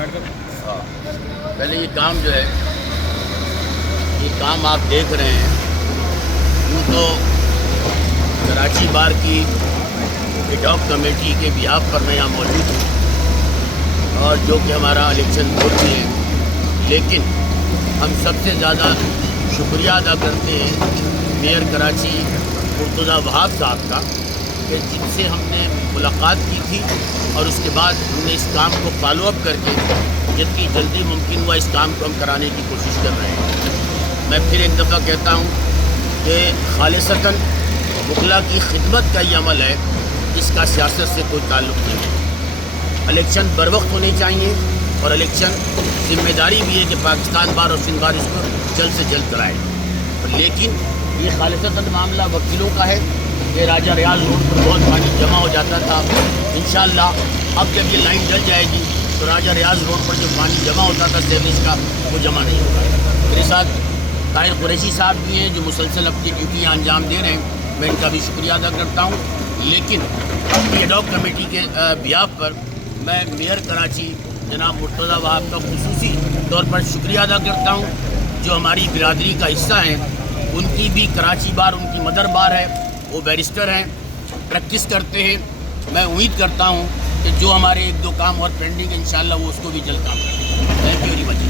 ہاں، پہلے یہ کام جو ہے، یہ کام آپ دیکھ رہے ہیں، یوں تو کراچی بار کی ایڈ ہاک کمیٹی کے بیہاف پر میں یہاں موجود ہوں، اور جو کہ ہمارا الیکشن بورڈ بھی ہے، لیکن ہم سب سے زیادہ شکریہ ادا کرتے ہیں میئر کراچی مرتضیٰ وہاب صاحب کا، کہ جن سے ہم نے ملاقات کی تھی اور اس کے بعد ہم نے اس کام کو فالو اپ کر کے جتنی جلدی ممکن ہوا اس کام کو ہم کرانے کی کوشش کر رہے ہیں۔ میں پھر ایک دفعہ کہتا ہوں کہ خالصتاً وکلا کی خدمت کا یہ عمل ہے، اس کا سیاست سے کوئی تعلق نہیں ہے۔ الیکشن بروقت ہونے چاہیے، اور الیکشن ذمہ داری بھی ہے کہ پاکستان بار اور سندھ بار اس کو جلد سے جلد کرائے، لیکن یہ خالصتاً معاملہ وکیلوں کا ہے کہ راجہ ریاض روڈ پر بہت پانی جمع ہو جاتا تھا۔ انشاءاللہ اب جب یہ لائن ڈل جائے گی تو راجہ ریاض روڈ پر جو پانی جمع ہوتا تھا سیوریج کا، وہ جمع نہیں ہوگا۔ میرے ساتھ طاہر قریشی صاحب بھی ہیں جو مسلسل اپنی ڈیوٹیاں انجام دے رہے ہیں، میں ان کا بھی شکریہ ادا کرتا ہوں، لیکن اپنی ایڈ ہاک کمیٹی کے بیہاف پر میں میئر کراچی جناب مرتضیٰ وہاب کا خصوصی طور پر شکریہ ادا کرتا ہوں، جو ہماری برادری کا حصہ ہیں۔ ان کی بھی کراچی بار ان کی مدر بار ہے، وہ بیرسٹر ہیں، پریکٹس کرتے ہیں۔ میں امید کرتا ہوں کہ جو ہمارے ایک دو کام اور پینڈنگ، انشاءاللہ وہ اس کو بھی جلد کام کریں گے۔ Thank you very much.